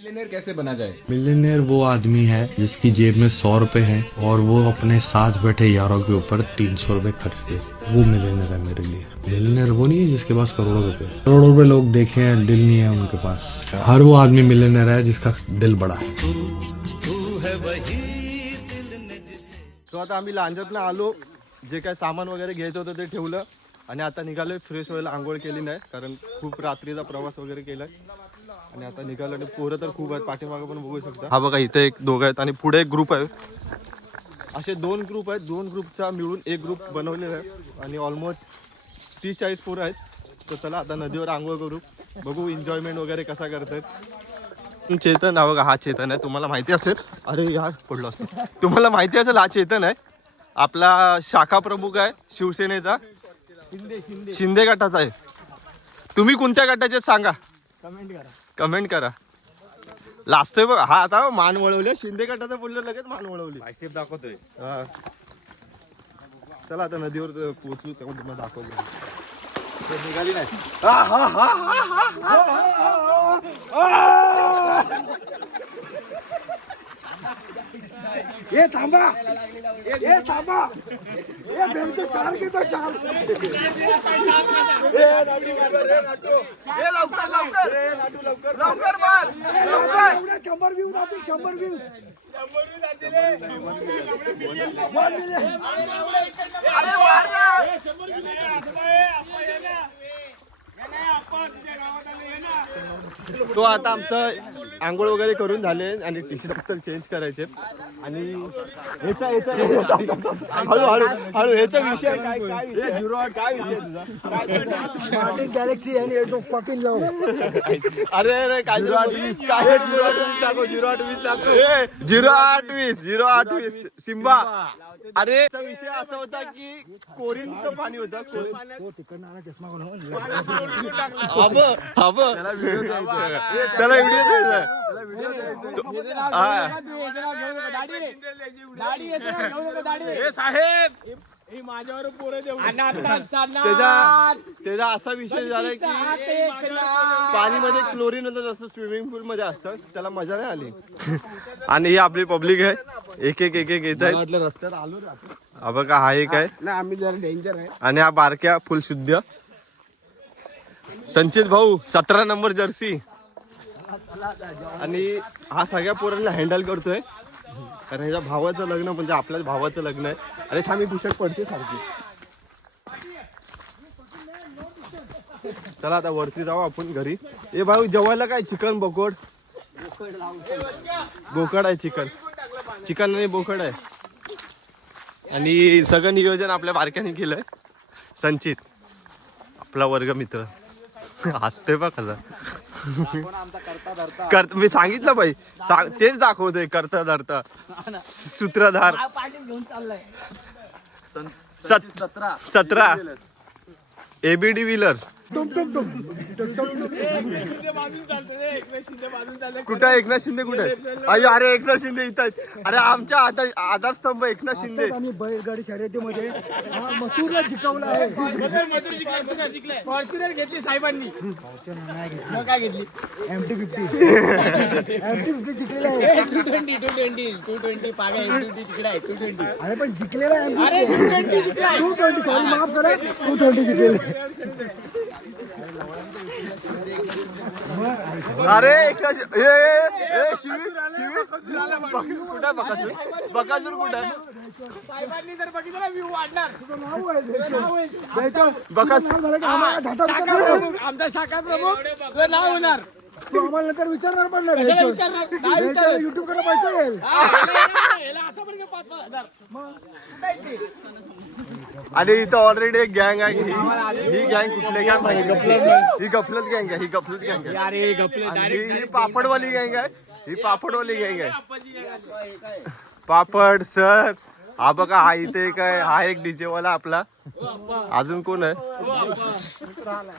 Millionaire कैसे बना जाए? मिलियनेयर वो आदमी है जिसकी जेब में 100 रुपए है और वो अपने साथ बैठे यारों के ऊपर 300 रुपए खर्च दे। वो मिलियनेयर है मेरे लिए। मिलियनेयर वो नहीं है जिसके पास करोड़ों रुपए लोग देखे हैं, दिल नहीं है उनके पास। हर वो आदमी मिलियनेयर है जिसका दिल बड़ा है। सो आता आम्ही लांजतनं आलो, जे काय सामान वगैरे घ्यायचं होतं ते ठेवलं आणि आता निघालोय फ्रेश व्हायला. आंघोळ केली नाही कारण खूप रात्रीचा प्रवास वगैरे केलाय आणि आता निघालो. आणि पोरं तर खूप आहेत, पाठीमागं पण बघू शकता. हा बघा इथे एक दोघं आहेत आणि पुढे एक ग्रुप आहे. असे 2 ग्रुप आहेत. 2 ग्रुपचा मिळून एक ग्रुप बनवलेला आहे आणि ऑलमोस्ट 30-40 पोरं आहेत. तर चला आता नदीवर आंघोळ करू, बघू एन्जॉयमेंट वगैरे कसा करतात. चेतन हा बघा, हा चेतन आहे, तुम्हाला माहिती असेल. अरे यार पडलो असतो. तुम्हाला माहिती असेल हा चेतन आहे, आपला शाखा प्रमुख आहे शिवसेनेचा, शिंदे गटाचा आहे. तुम्ही कोणत्या गटाचे सांगा, कमेंट करा. लास्ट आहे बघा, हा आता मान वळवले. शिंदे गटाचा बोललो लगेच मान वळवली. भाईसाहेब दाखवतोय. हा चला आता नदीवर पोहोचू, तेव्हा तुम्हाला दाखवतो. निघाली नाही. ये थांबा, ये थांबा, ये बेंच चार की तो चार. लवकर मार, लवकर. 100 व्ह्यू जाते, 100 व्ह्यू. अरे मार ना. तो आता आमचं आंघोळ वगैरे करून झाले आणि टी शर्ट तर चेंज करायचे आणि ह्याचा हळूहळू ह्याचा विषय काय विषय तुझा? मार्टिन गॅलेक्सी आणि ये तो फकिंग लव. अरे अरे काय 0-8-20 टाको 0-8-20 सिम्बा. अरे याचा विषय असा होता की कोरिनचं पाणी होतं. तो तिकडनं आला चष्मा घालून. त्याला व्हिडिओ द्यायचा. त्याचा असा विषय झाला की पाणीमध्ये क्लोरीन होतं, जसं स्विमिंग पूल मध्ये असतं, त्याला मजा नाही आली. आणि ही आपली पब्लिक आहे, एक एक येत आहे रस्त्यात आलो. हा बघा, हा एक आहे आम्ही जरा डेंजर आहे. आणि हा बारक्या फुल शुद्ध संचित भाऊ 17 नंबर जर्सी. आणि हा सगळ्या पोरांना हँडल करतोय कारण ह्याच्या भावाचं लग्न, म्हणजे आपल्या भावाचं लग्न आहे. अरे थांबी पुषक पडते सारखी. चला आता वरती जाऊ आपण घरी. ए भाऊ जेवायला काय, चिकन बोकड आहे, चिकन आणि बोकड आहे. आणि सगळं नियोजन आपल्या बारक्याने केलंय. संचित आपला वर्ग मित्र हसतोय बा कसा. मी सांगितलं बाई, तेच दाखवतोय करता धरता सूत्रधार. 17 एबीडी व्हीलर्स. कुठं एकनाथ शिंदे कुठे? अरे एकनाथ शिंदे इथं आहेत. अरे आमच्या आधारस्तंभ एकनाथ शिंदे. आम्ही बैलगाडी शर्यतीमध्ये मथुरला जिंकवलं आहे. फॉर्च्युनर घेतली साहेबांनी. काय घेतली? MT-50 जिंकलेला आहे. 220 पागा MT-50 तिकडे आहे. 220 अरे पण जिंकलेला आहे. अरे 220 जिंकला आहे. 220 सॉरी माफ करा, 220 जिंकलेले. अरे एकनाथ शिवी कुठे बकासूर कुठे? साहेबांनी जर बघितलं ना व्ह्यू वाढणार. आमचा शाखा प्रमुख तुझं नाव होणार. तू आम्हाला नंतर विचारणार पण नाही. युट्यूब कडे पैसा येईल. असं पण 5,000. आणि इथं ऑलरेडी एक गँग आहे. ही गँग कुठली गँग माहिती? ही गफलत गँग आहे. ही पापडवाली गँग आहे. पापड सर. हा बघा, हा इथे काय, हा एक डीजे वाला आपला. अजून कोण आहे?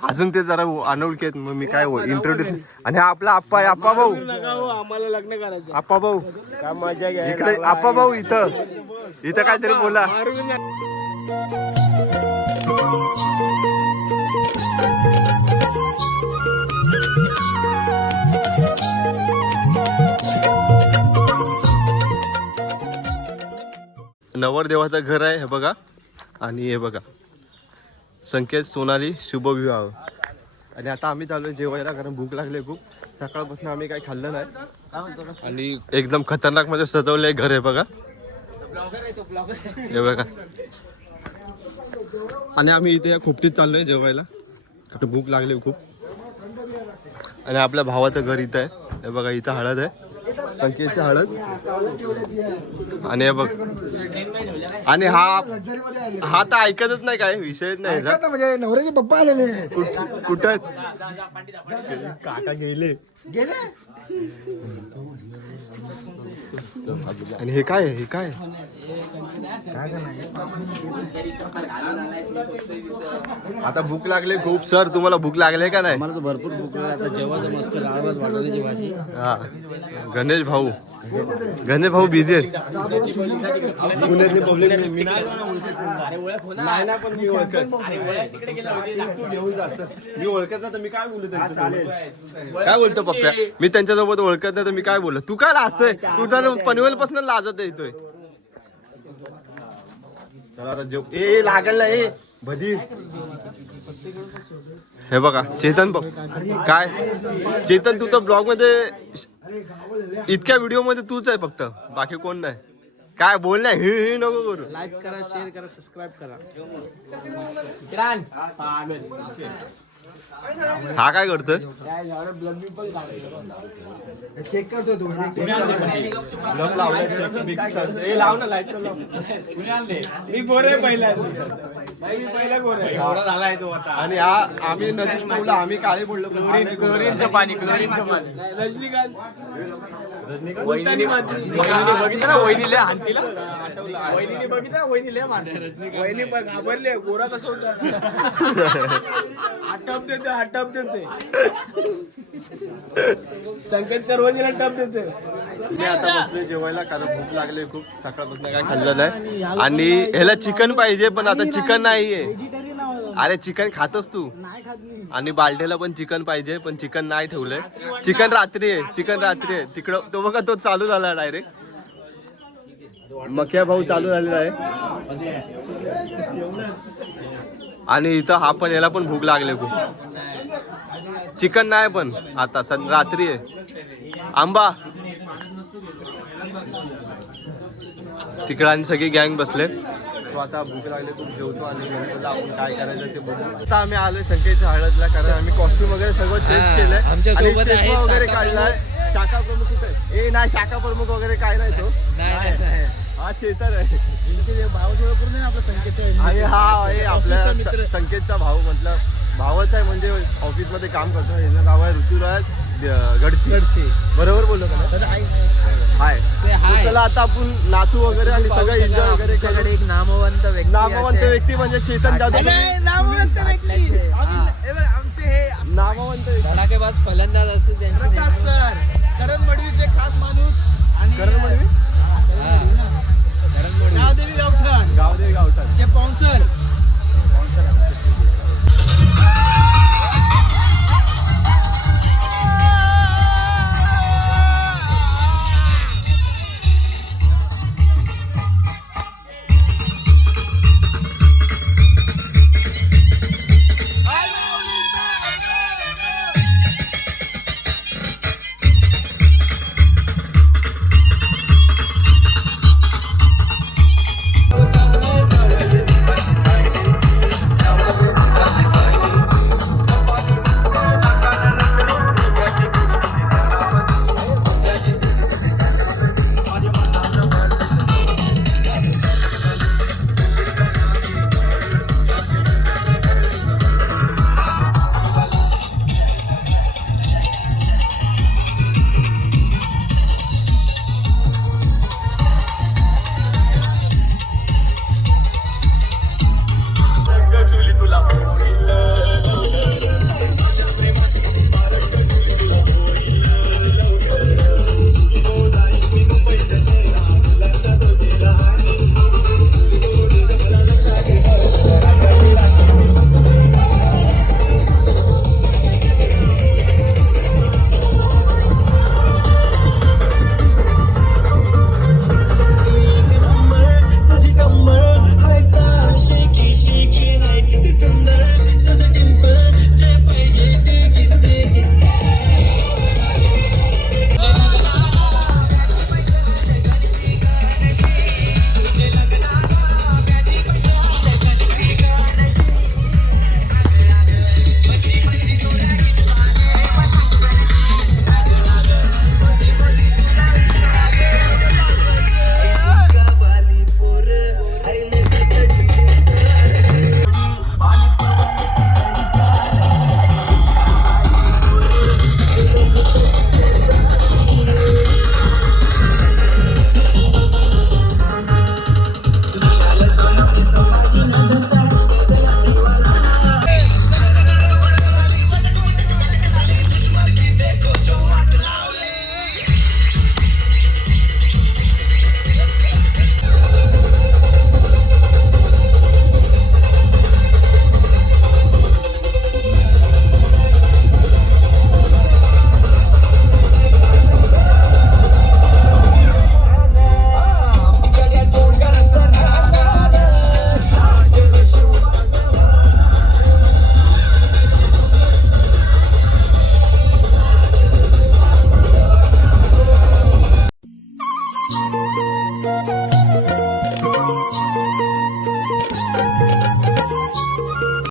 अजून ते जरा अनोळखी आहेत, मग मी काय इंट्रोड्यूस. आणि हा आपला आप्पा आहे, आप्पा भाऊ. आम्हाला लग्न करायचं. आप्पा भाऊ काय मजा घ्या इकडे. आप्पा भाऊ इथं काहीतरी बोला. नवरदेवाचं घर आहे हे बघा. आणि हे बघा संकेत सोनाली शुभविवाह. आणि आता आम्ही चाललोय जेवायला कारण भूक लागली खूप. सकाळपासून आम्ही काही खाल्लं नाही आणि एकदम खतरनाक मध्ये सजवलंय घर आहे बघा. हे बघा आणि आम्ही इथे या खोपटीत चाललोय जेवायला. भूक लागली खूप. आणि आपल्या भावाचं घर इथं आहे हे बघा. इथं हळद आहे संकेतची हळद. आणि हे बघ आणि हा तर ऐकतच नाही काय विषयच नाही. म्हणजे नवऱ्याचे पप्पा आलेले कुठं काका गेले. आणि हे काय हे काय आता भूक लागले खूप. सर तुम्हाला भूक लागले का नाही? मला तर भरपूर भूक लागली. आता जेवायचं मस्त डाळ भात वाटाण्याची भाजी. हा गणेश भाऊ बिझी आहेत. पुण्यातली पब्लिक मी नाही ना पण मी ओळखत. तू घेऊन जायचं मी ओळखत ना तर मी काय बोलू त्यांच्यासोबत. काय बोलतो पप्प्या मी त्यांच्यासोबत ओळखत नाही तर मी काय बोललो. तू काय लाजतोय? तू तर पनवेल पासून लाजत येतोय. चला आता जेव. ए लागल ना ए भदी. हे बघा चेतन बघ काय चेतन तू तर ब्लॉग मध्ये इतक्या व्हिडिओ मध्ये तूच आहे फक्त बाकी कोण नाही. काय बोल नाही हे नको करू. लाईक करा, शेअर करा, सबस्क्राईब करा. हा काय करतोय? चेक करतो तू. लाव ना लाईट लाव. मी गोरे पहिला गोरे आणि हा आम्ही नदीत पडलो. आम्ही काळे पडलो. क्लोरीनचं पाणी रजनीकांत वहिनीने बघितलं ना वहिनीला हानतीला. वहिनीने बघितलं ना वहिनीला मारते. वहिनी पण घाबरले. गोरा कसं होता टप देते संकेत करवणीला टप देते. मी आता बसलोय जेवायला कारण भूक लागली खूप. सकाळपासून काय खाल्लं नाही. आणि ह्याला चिकन पाहिजे पण आता चिकन नाहीये. अरे चिकन खातोस तू. आणि बालटेला पण चिकन पाहिजे पण चिकन नाही ठेवलंय. चिकन रात्री आहे तिकडं. तो बघा तो चालू झाला डायरेक्ट. मक्या भाऊ चालू झालेला आहे. आणि इथं हा पण याला पण भूक लागली खूप. चिकन नाही पण आता रात्री आहे. आंबा तिकडं आणि सगळी गँग बसले. तो आता भूक लागली खूप जेवतो आणि नंतर आपण काय करायचं ते बघू. आता आम्ही आलोय संकेतच्या हळदला कारण आम्ही कॉस्ट्युम वगैरे सगळं चेंज केलंय. आमच्या आणि सोबत चष्मा वगैरे काढलाय. शाखा प्रमुख कुठे? ए नाही शाखा प्रमुख वगैरे काय नाही तो. हा चेतन आहे. आणि हा आहे आपल्या संकेतचा भाऊ. म्हटलं भावच आहे म्हणजे ऑफिस मध्ये काम करतो. याचं नाव आहे ऋतुराज गडशी. बरोबर बोललो का? हाय. चला आता आपण नाचू वगैरे आणि सगळं एन्जॉय वगैरे करू. एक नामवंत व्यक्ती म्हणजे चेतन जाधव. नामवंत व्यक्ती नामवंत व्यक्ती. धडाकेबाज फलंदाज असं त्यांचे